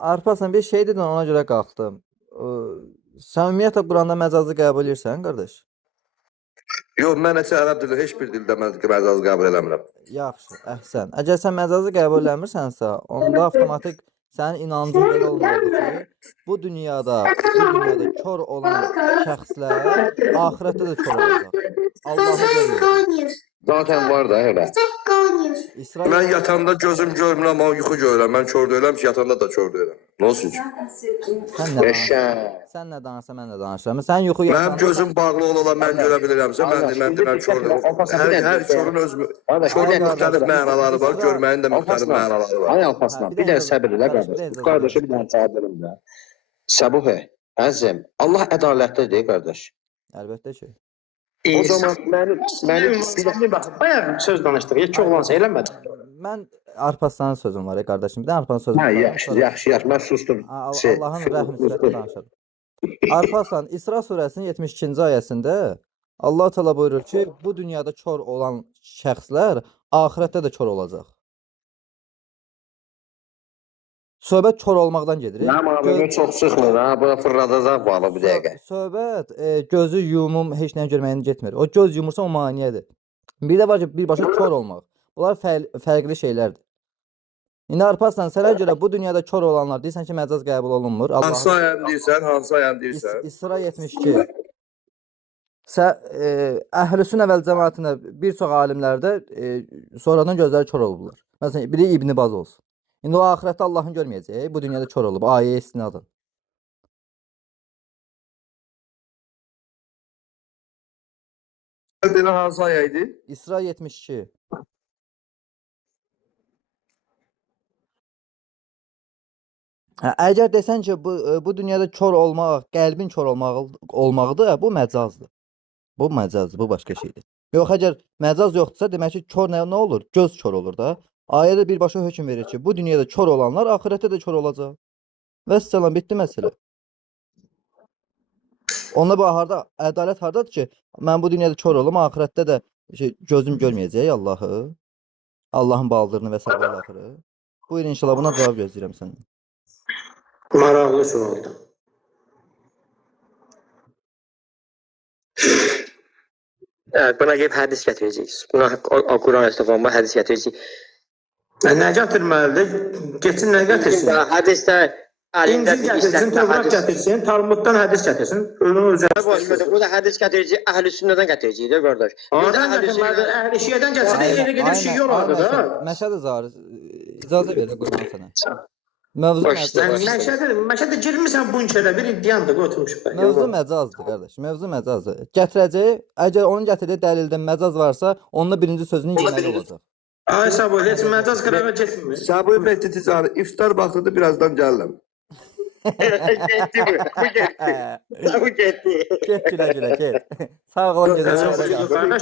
Arpasan bir şey dedin, ona görə qalxdım. Sən ümumiyyətlə Quranda məcazı qəbul edirsən, qardaş? Yox, mən heç ərəb dili heç bir dildə məcaz qəbul eləmirəm. Yaxşı, əhsən. Əgər sən məcazı qəbul eləmirsənsə, onda avtomatik sənin inancın belə olmalıdır ki, bu dünyada kör olan şəxslər axirətdə də kör olacaq. Allahı görmür. Zaten var da elə. İsrail Mən yatanda gözüm görmürəm, amma yuxu görürəm. Mən kör deyiləm ki, yatanda da kör deyiləm. Nə olsun ki? sən nə danışsan, mən də danışıram. Sən yuxu Mənim yatanda gözüm bağlı ola mən görə bilirəmsə, mən kör deyiləm. Hər körün öz müxtəlif mənaları var, görməyin də müxtəlif mənaları var. Ay Alparslan, bir dənə səbir elə qardaş. Qardaşa bir dənə cavab verim də. Səbuh, əzizim, Allah ədalətlidir qardaş. əlbəttə ki. O zaman məni bax, bayaq söz danışdıq. Yekə oğlansa eləmədi. Mən Arpaslanın sözüm var, qardaşım. Bir də Arpanın sözüm var. Yaxşı. Mən sustum. Allahın rəhmətlə danışır. Arpaslan İsra surəsinin 72-ci ayəsində Allah Teala buyurur ki, bu dünyada kör olan şəxslər axirətdə də kör olacaq. Söhbət kör olmaqdan gedir. Mənim çox sıxmır, ha, bura fırladacaq balı bu dəqiqə. Söhbət gözü yumum heç nəyə görməyin getmir. O göz yumursa o maneədir. Bir də var ki, birbaşa kör olmaq. Bunlar fərqli şeylərdir. İndi Arpaslan, sənə görə bu dünyada kör olanlar deyirsən ki, məcaz qəbul olunmur. Hansı ayəni deyirsən, hansı ayəni deyirsən? İsra 72. Əhl-i Sünnə vəl cəmaətinə bir çox alimlərdə sonradan gözləri kör olublar. Məsələn, biri İbn Baz olsun. İndi o axirətdə Allahın görməyəcək, bu dünyada kör olub. Ayəyə istinadən. Deyilən hansı ayə idi? İsra 72. Əgər desən ki, bu dünyada kör olmaq, qəlbin kör olmaqdır, bu məcazdır. Bu məcazdır, bu başqa şeydir. Yox, əgər məcaz yoxdursa, demək ki, kör nə olur? Göz kör olur da. Ayədə birbaşa hökm verir ki, bu dünyada kör olanlar axirətdə də kör olacaq. Vəssalam, bitdi məsələ. Onda bu ədalət hardadır ki, mən bu dünyada kör olum, axirətdə də gözüm görməyəcək Allahı, Allahın baldırını və s. axırı. Buyur, inşallah buna cavab gözləyirəm səndən. Maraqlı sualdır. Buna gəlib hədis gətirəcəyik. Buna Quran əstəğfirullah hədis gətirəcəyik. Nə gətirməlidir? Geçin nə gətirsin? Hədisdə İncil gətirsin, Tövrat gətirsin, Talmuddan hədis gətirsin. Ölünün üzərində. Bu da hədis gətirəcək, Əhl-i Sünnədən gətirəcək də qardaş. Oradan gətirməlidir, Əhl-i Şiədən gəlsin, yerə gedib şiə olardı da. Məşədə Zahir, icazə verir Quran sənə. Mövzu Məşədə girmirsən bu içədə, bir iddiyandır, oturmuşuq. Mövzu məcazdır, qardaş, mövzu məcazdır. Gətirəcək, əgər onun gətirdiyi dəlildə məcaz varsa, onunla birinci sözünün yeməli olacaq. Ay Səbuh, heç məcaz qırağa getmir. Səbuh Mehdi Ticari, iftar vaxtıdır, birazdan gəlirəm. Getdi bu, bu getdi. Bu getdi. Get gülə, get. Sağ olun, gedəcək.